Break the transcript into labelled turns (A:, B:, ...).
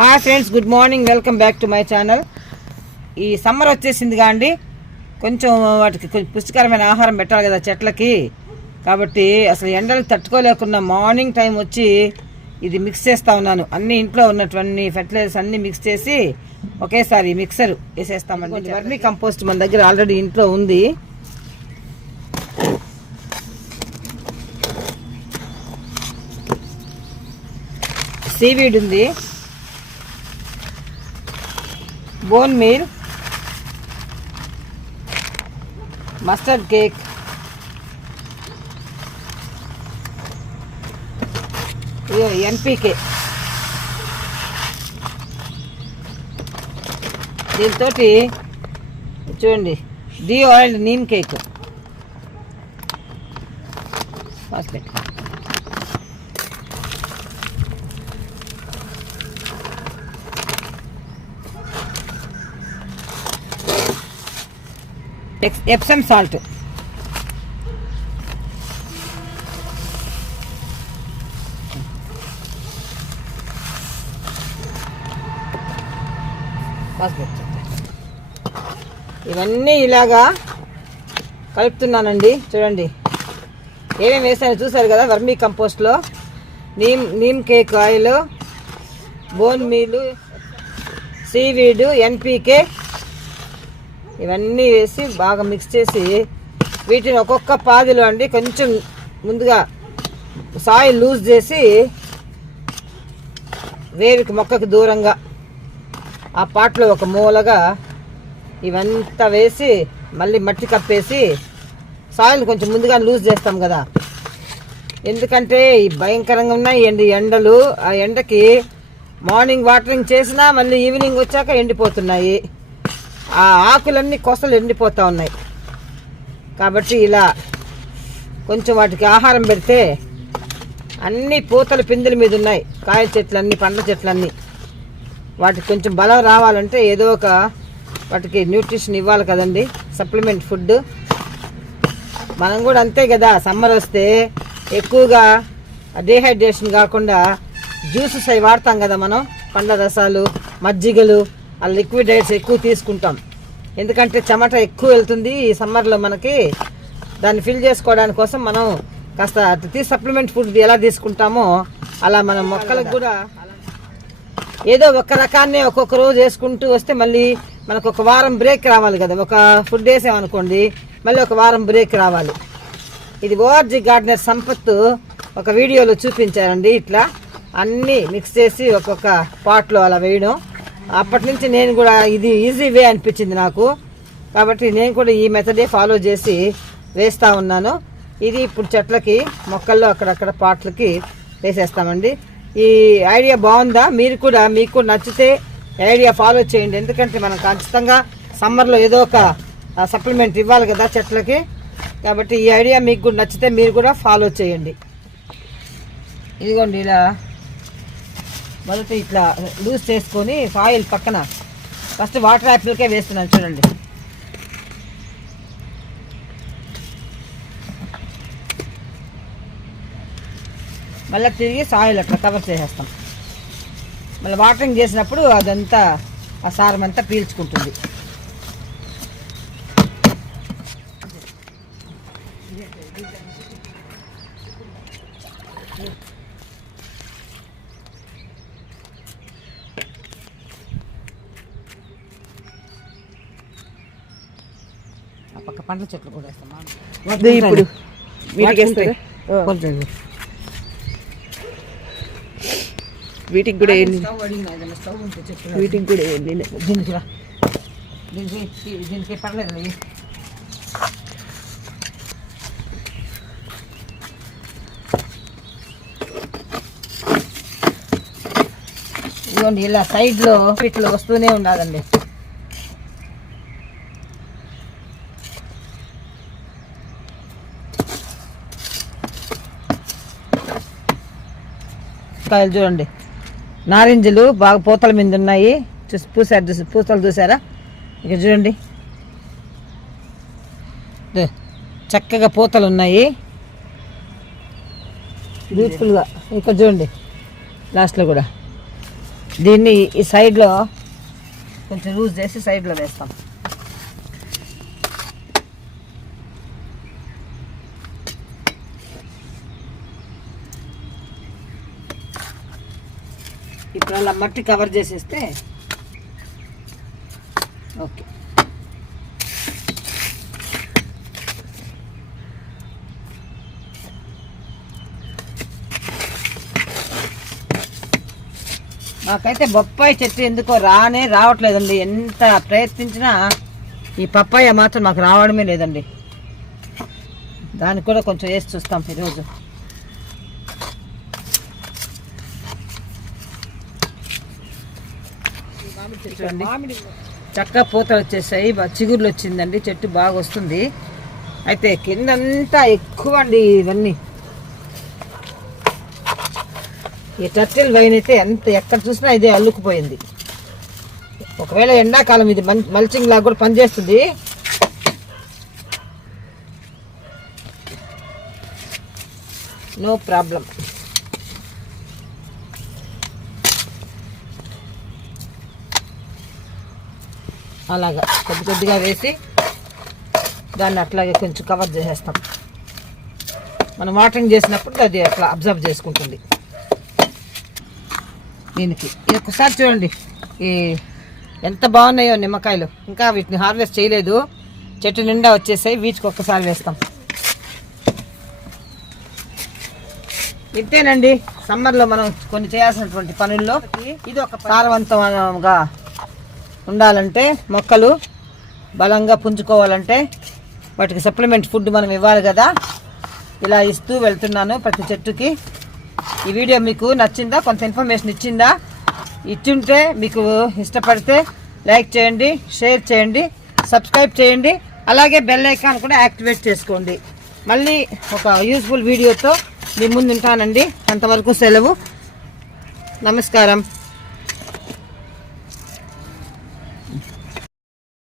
A: Hi friends good morning welcome back to my channel ఈ summer వచ్చేసిందిగా అండి. కొంచెం వాటికి కొంచెం పుష్టికరమైన ఆహారం పెట్టాలి కదా చెట్లకి. కాబట్టి అసలు ఎండలు తట్టుకోలేకున్నా మార్నింగ్ టైం వచ్చి ఇది మిక్స్ చేస్తా ఉన్నాను. అన్ని ఇంట్లో ఉన్నటువంటి ఫెర్టిలైజర్స్ అన్ని మిక్స్ చేసి ఒకేసారి మిక్సర్ వేసేస్తామండి వర్మీ కంపోస్ట్ మన దగ్గర ఆల్రెడీ ఇంట్లో ఉంది. సీవీడ్ ఉంది. Bone meal mustard cake. NPK. దీంతో చూడండి D oil neem cake. Phosphate Epsom salt ఇవన్నీ ఇలాగా కలుపుతున్నానండి. చూడండి. ఏమేమి వేసాను చూసారు కదా vermi కంపోస్ట్లో? Neem neem cake oil bone మీలు seaweed NPK ఇవన్నీ వేసి బాగా మిక్స్ చేసి వీటిని ఒక్కొక్క పాదిలో అండి కొంచెం ముందుగా సాయిల్ లూజ్ చేసి వేరుకి మొక్కకి దూరంగా ఆ పాట్లో ఒక మూలగా ఇవంతా వేసి మళ్ళీ మట్టి కప్పేసి సాయిల్ కొంచెం ముందుగా లూజ్ చేస్తాం కదా. ఎందుకంటే ఈ భయంకరంగా ఉన్నాయి ఎండి ఎండలు. ఆ ఎండకి మార్నింగ్ వాటరింగ్ చేసినా మళ్ళీ ఈవినింగ్ వచ్చాక ఎండిపోతున్నాయి. ఆ ఆకులన్నీ కొసలు ఎండిపోతూ ఉన్నాయి. కాబట్టి ఇలా కొంచెం వాటికి ఆహారం పెడితే అన్ని పూతల పిందెల మీద ఉన్నాయి. కాయ చెట్లు పండ్ల చెట్లన్నీ. వాటికి కొంచెం బలం రావాలంటే ఏదో ఒక వాటికి న్యూట్రిషన్ ఇవ్వాలి కదండి. సప్లిమెంట్ ఫుడ్ మనం కూడా అంతే కదా సమ్మర్ వస్తే ఎక్కువగా డీహైడ్రేషన్ కాకుండా జ్యూసెస్ అవి వాడతాం కదా మనం. పండ్ల రసాలు మజ్జిగలు ఆ లిక్విడ్ డైట్స్ ఎక్కువ తీసుకుంటాం. ఎందుకంటే చెమట ఎక్కువ వెళ్తుంది ఈ సమ్మర్లో మనకి. దాన్ని ఫిల్ చేసుకోవడానికి కోసం మనం కాస్త సప్లిమెంట్ ఫుడ్ ఎలా తీసుకుంటామో అలా మనం మొక్కలకు కూడా ఏదో ఒక రకాన్నే ఒక్కొక్క రోజు వేసుకుంటూ వస్తే మళ్ళీ మనకు ఒక వారం బ్రేక్ రావాలి కదా. ఒక ఫుడ్ వేసామనుకోండి మళ్ళీ ఒక వారం బ్రేక్ రావాలి. ఇది ఓఆర్జీ గార్డెనర్ సంపత్తు ఒక వీడియోలో చూపించారండి. ఇట్లా అన్నీ మిక్స్ చేసి ఒక్కొక్క పాట్లో అలా వేయడం. అప్పటి నుంచి నేను కూడా ఇది ఈజీ వే అనిపించింది నాకు. కాబట్టి నేను కూడా ఈ మెథడే ఫాలో చేసి వేస్తూ ఉన్నాను. ఇది ఇప్పుడు చెట్లకి మొక్కల్లో అక్కడక్కడ పాటలకి వేసేస్తామండి. ఈ ఐడియా బాగుందా? మీరు కూడా మీకు నచ్చితే ఐడియా ఫాలో చేయండి. ఎందుకంటే మనం ఖచ్చితంగా సమ్మర్లో ఏదో ఒక సప్లిమెంట్ ఇవ్వాలి కదా చెట్లకి. కాబట్టి ఈ ఐడియా మీకు కూడా నచ్చితే మీరు కూడా ఫాలో చేయండి. ఇదిగోండి ఇలా మొదట ఇట్లా లూజ్ చేసుకొని ఫాయిల్ పక్కన ఫస్ట్ వాటర్ యాపిల్కే వేస్తున్నాను చూడండి. మళ్ళీ తిరిగి సాయిల్ అట్లా కవర్ చేసేస్తాం. మళ్ళీ వాటరింగ్ చేసినప్పుడు అదంతా ఆ సారం అంతా పీల్చుకుంటుంది. ఆ పండ్ల చెట్లు కూడా
B: ఇప్పుడు వీటికి కూడా
A: చెప్పు
B: వీటికి కూడా ఏంది
A: దీనికి దీనికి దీనికి పర్లేదు. ఇదిగోండి ఇలా సైడ్లో ఇట్లా వస్తూనే ఉండాలండి. కాయలు చూడండి. నారింజలు బాగా పూతల మీద ఉన్నాయి. చూసి పూసారు చూసి పూతలు చూసారా? ఇక చూడండి. చక్కగా పూతలు ఉన్నాయి. బ్యూటిఫుల్గా ఇక్కడ చూడండి. లాస్ట్లో కూడా. దీన్ని ఈ సైడ్లో కొంచెం లూజ్ చేసి సైడ్లో వేస్తాం. ఇప్పుడు అలా మట్టి కవర్ చేసేస్తే ఓకే. నాకైతే బొప్పాయి చెట్టు ఎందుకో రానే రావట్లేదండి. ఎంత ప్రయత్నించినా ఈ పప్పాయ మాత్రం మాకు రావడమే లేదండి. దానికి కూడా కొంచెం వేసి చూస్తాం ఈరోజు. చూడండి చక్కగా పూతలు వచ్చేసాయి. చిగుర్లు వచ్చిందండి. చెట్టు బాగా వస్తుంది. అయితే కిందంతా ఎక్కువ అండి ఇవన్నీ. ఈ టర్టిల్ వైన్ అయితే ఎంత ఎక్కడ చూసినా ఇదే అల్లుకుపోయింది. ఒకవేళ ఎండాకాలం ఇది మల్- మల్చింగ్ లాగా కూడా పనిచేస్తుంది. No problem. అలాగా కొద్ది కొద్దిగా వేసి దాన్ని అట్లాగే కొంచెం కవర్ చేసేస్తాం. మనం వాటరింగ్ చేసినప్పుడు అది అట్లా అబ్జర్వ్ చేసుకుంటుంది. దీనికి ఒకసారి చూడండి. ఈ ఎంత బాగున్నాయో నిమ్మకాయలు. ఇంకా వీటిని హార్వెస్ట్ చేయలేదు. చెట్టు నిండా వచ్చేసాయి. వీటికి ఒక్కసారి వేస్తాం. ఇంతేనండి. సమ్మర్లో మనం కొన్ని చేయాల్సినటువంటి పనుల్లో ఇది ఒక సారవంతంగా ఉండాలంటే మొక్కలు బలంగా పుంజుకోవాలంటే వాటికి సప్లిమెంట్ ఫుడ్ మనం ఇవ్వాలి కదా. ఇలా ఇస్తూ వెళ్తున్నాను ప్రతి చెట్టుకి. ఈ వీడియో మీకు నచ్చిందా? కొంత ఇన్ఫర్మేషన్ ఇచ్చిందా? ఇచ్చుంటే మీకు ఇష్టపడితే లైక్ చేయండి షేర్ చేయండి సబ్స్క్రైబ్ చేయండి అలాగే బెల్ ఐకాన్ కూడా యాక్టివేట్ చేసుకోండి. మళ్ళీ ఒక యూస్ఫుల్ వీడియోతో మీ ముందు ఉంటానండి. అంతవరకు సెలవు. నమస్కారం.